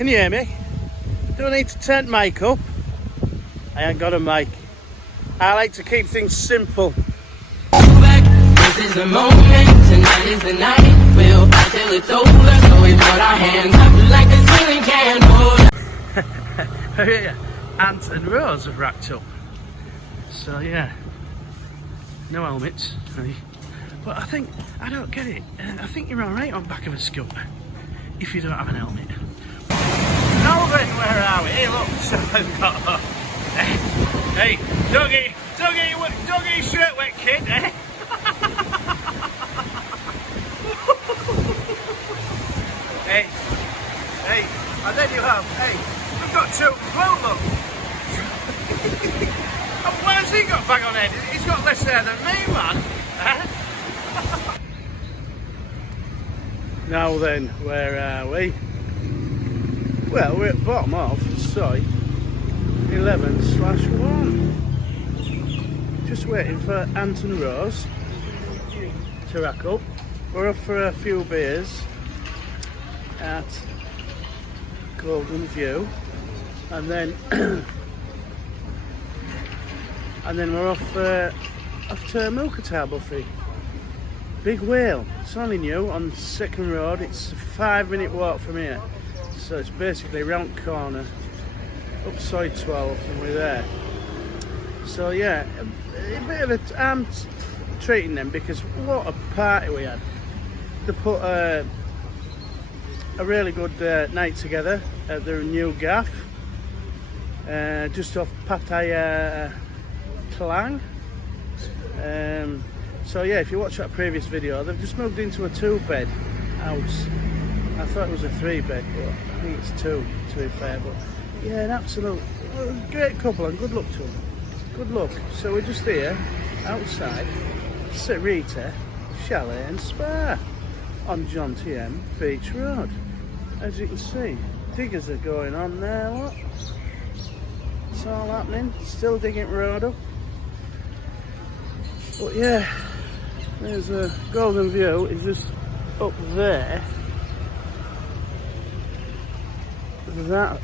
Can you hear me? Do I need to turn the mic up? I ain't got a mic. I like to keep things simple. This is the moment, tonight is the night. We'll fight till it's over, so we put our hands up like a ceiling candle. Yeah, Ant and Rose have racked up. So yeah, no helmets. But I don't get it. I think you're alright on back of a scooter if you don't have an helmet. Now then, where are we? Hey look, so I've got... Hey, don't get your shirt wet, kid, eh? Hey, and then you have, we've got two well, look. And where's he got bang on head? He's got less hair than me, man. Now then, where are we? Well, we're at the bottom of site 11/1. Just waiting for Ant and Rose to rack up. We're off for a few beers at Golden View, and then we're off to Mukata Buffet. Big Whale. It's only new on Second Road. It's a 5-minute walk from here, so it's basically round the corner, up side 12, and we're there. So yeah, a bit of a, I'm treating them because what a party we had. They put a really good night together at their new gaff, just off Pattaya Klang. So yeah, if you watch that previous video, they've just moved into a 2-bed house. I thought it was a 3-bed, but I think it's 2, to be fair. But yeah, an absolute great couple, and good luck to them. Good luck. So we're just here outside Sarita Chalet and Spa on Jomtien Beach Road. As you can see, diggers are going on there. What? It's all happening. Still digging road up. But yeah, there's a Golden View. It's just up there. That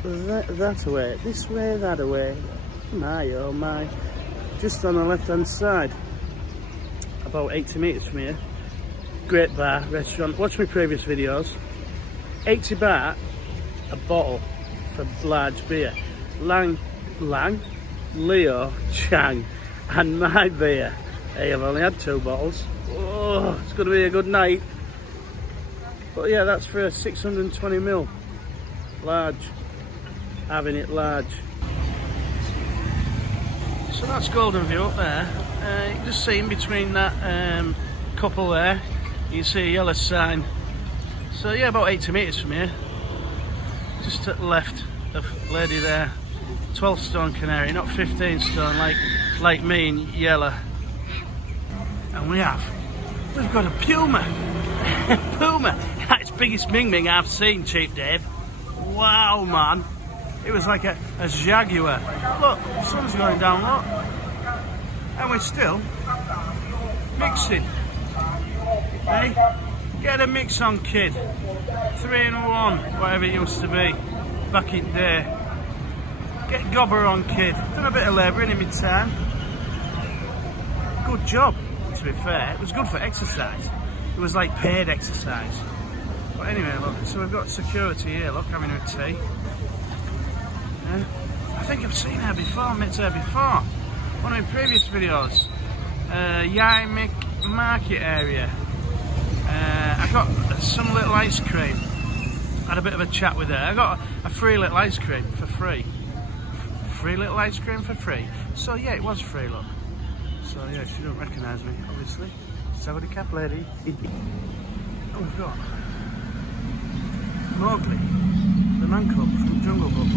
way. This way, that way. My oh my. Just on the left hand side. About 80 metres from here. Great bar, restaurant. Watch my previous videos. 80 baht a bottle for large beer. Lang, Leo, Chang, and my beer. Hey, I've only had 2 bottles. Oh, it's going to be a good night. But yeah, that's for a 620ml. Large. Having it large. So that's Golden View up there. You can just see in between that couple there, you can see a yellow sign. So yeah, about 80 metres from here. Just to the left of lady there. 12 stone canary, not 15 stone like me in yellow. And we've got a puma. Puma. That's the biggest Ming Ming I've seen, Cheap Dave. Wow, man. It was like a jaguar. Look, the sun's going down, look. And we're still mixing. Hey, get a mix on, kid. 3 in 1, whatever it used to be back in the day. Get gobber on, kid. Done a bit of labouring in my time. Good job, to be fair. It was good for exercise. It was like paid exercise. But anyway, look, so we've got security here, look, having a tea. Yeah. I think I've seen her before, met her before. One of my previous videos. Yai Market area. I got some little ice cream. Had a bit of a chat with her. I got a free little ice cream for free. Free little ice cream for free. So yeah, it was free, look. So yeah, she don't recognise me, obviously. Saudi cap lady. Oh, we've got Mowgli, the man cub from Jungle Book.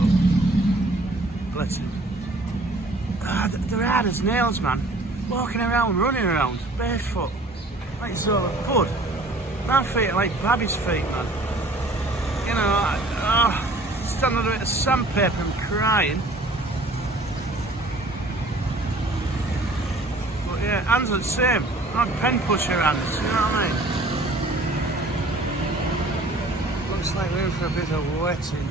Bless him. They're hard as nails, man. Walking around, running around, barefoot. Like so good. My feet are like Babby's feet, man. You know, stand under a bit of sandpaper and crying. But yeah, hands are the same. Not pen pusher hands, you know what I mean? Looks like we're in for a bit of wetting.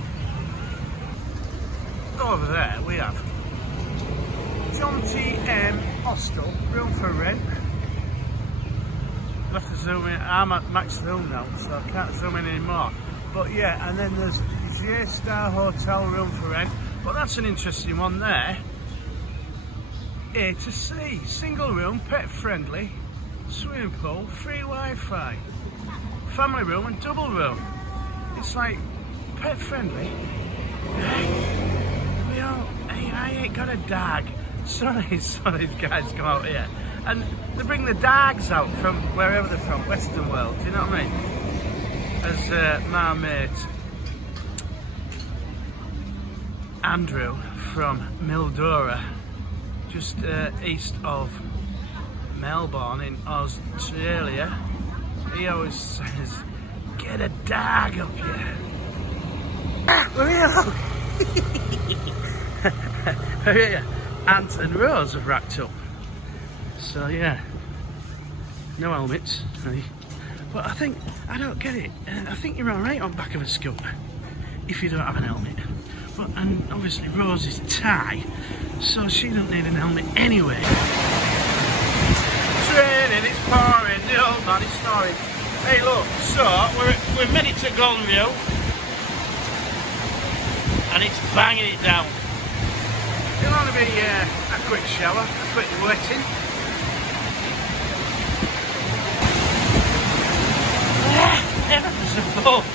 over there we have Jomtien Hostel, room for rent. I'll have to zoom in. I'm at max zoom now, so I can't zoom in anymore. But yeah, and then there's J-Star Hotel, room for rent. But that's an interesting one there. A to C, single room, pet friendly, swimming pool, free Wi-Fi, family room and double room. It's like pet friendly. I ain't got a dog. Some of these guys come out here and they bring the dogs out from wherever they're from, Western world, do you know what I mean? As my mate Andrew from Mildura, just east of Melbourne in Australia, he always says, get a dog up here. Yeah, Ant and Rose have racked up. So yeah, no helmets. But I don't get it. I think you're alright on back of a scooter if you don't have an helmet. But and obviously Rose is Thai, so she don't need an helmet anyway. It's raining, it's pouring, the old man is snoring. Hey look, so we're made it to Golden View, and it's banging it down. It'll only be a quick shower, a quick wetting. There's a boat.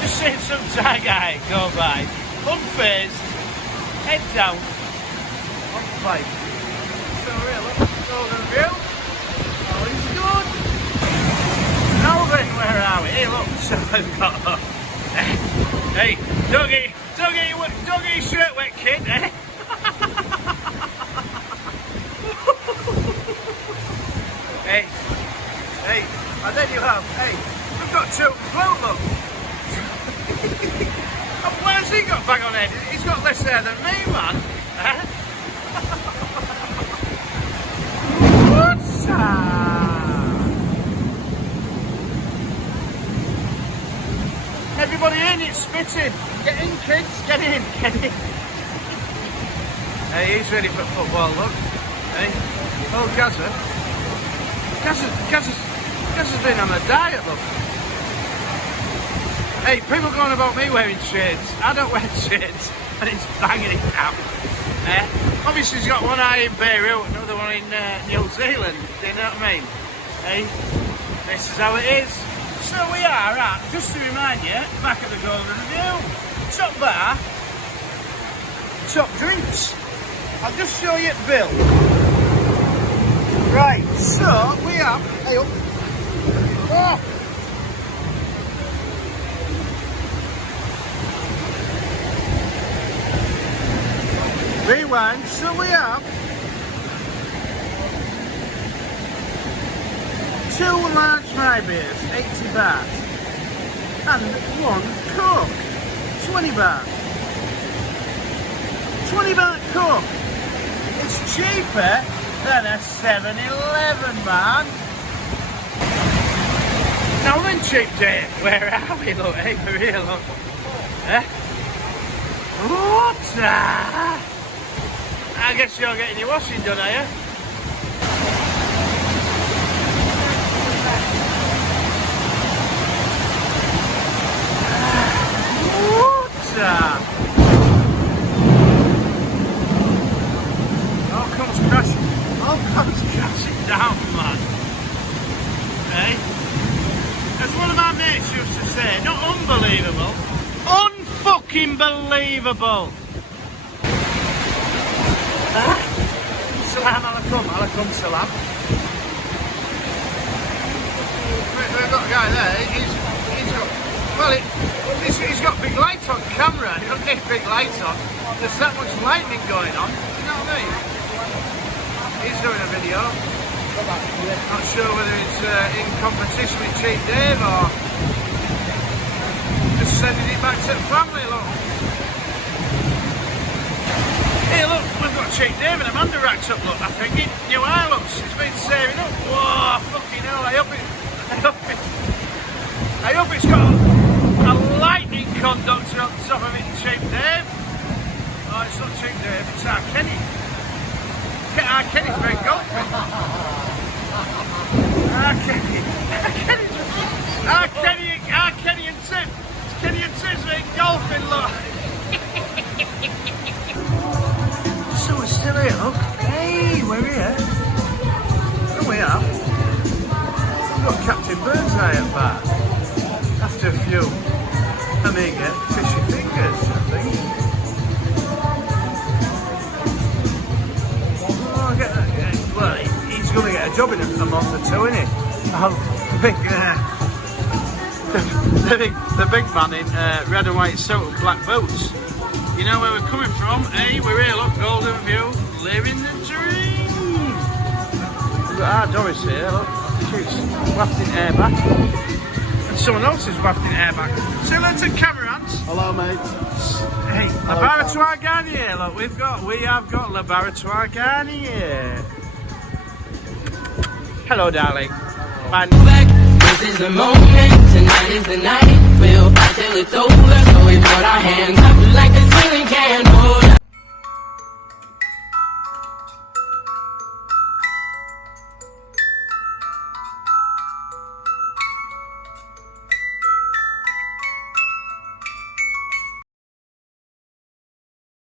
Just seeing some Thai guy go by, unfazed, head down, on the bike. So real, look, Golden View. All is good. Now then, where are we? Hey look, so I've got hey, don't get your shirt wet, kid, eh? Hey, and then you have, we've got two float, look. What has he got back on head? He's got less hair than me, man. What's that? Everybody in, it's spitting. Get in, kids, get in. Hey, he's ready for football, look. Hey, oh, Gazza's been on a diet, look. Hey, people going about me wearing shades. I don't wear shades, and it's banging it out. Obviously, he's got one eye in Beirut, another one in New Zealand. Do you know what I mean? Hey, this is how it is. So we are at, just to remind you, back at the Golden View, top bar, top drinks. I'll just show you the bill. Right, so we have, hey up, oh. Rewind, so we have 2 large fry beers, 80 baht, and 1 Coke, 20 baht. 20 baht Coke. It's cheaper than a 7-Eleven, man. Now then, Cheap Dave, where are we? Look, hey, for real, look. Water! I guess you're getting your washing done, are you? Water! All comes crashing down, man. Hey? As one of my mates used to say, not unbelievable, unfucking believable. Salam alaikum salam. We've got a guy there, he's got big lights on camera, he doesn't need big lights on. There's that much lightning going on, you know what I mean? He's doing a video. Not sure whether it's in competition with Cheap Dave or just sending it back to the family, look. Hey look, we've got Cheap Dave and Amanda racks up, look. I think new eye looks. It's been saving up. Whoa, fucking hell, I hope it's got a lightning conductor on top of it, Cheap Dave. Oh, it's not too dirty, it's our Kenny. Our Kenny's very golfing. Our Kenny and Tim. Kenny and Tim's very golfing, look. So we're still here, look. Hey, we're here. Oh, we are. We've got Captain Birdseye at bar. After a few, I may get fishy fingers, I think. Oh, well, he's going to get a job in a month or two, isn't he? Oh, the big man in red and white suit and black boots. You know where we're coming from? Hey, we're here, look, Golden View, living the dream. We've got our Doris here, look, she's wafting air back. And someone else is wafting air back. Say hello to Camerons. Hello, mate. Hey, Laboratoire Garnier, look, we have got Laboratoire Garnier. Hello, darling. Bye. This is the moment, tonight is the night. We'll fight till it's over, so we put our hands up.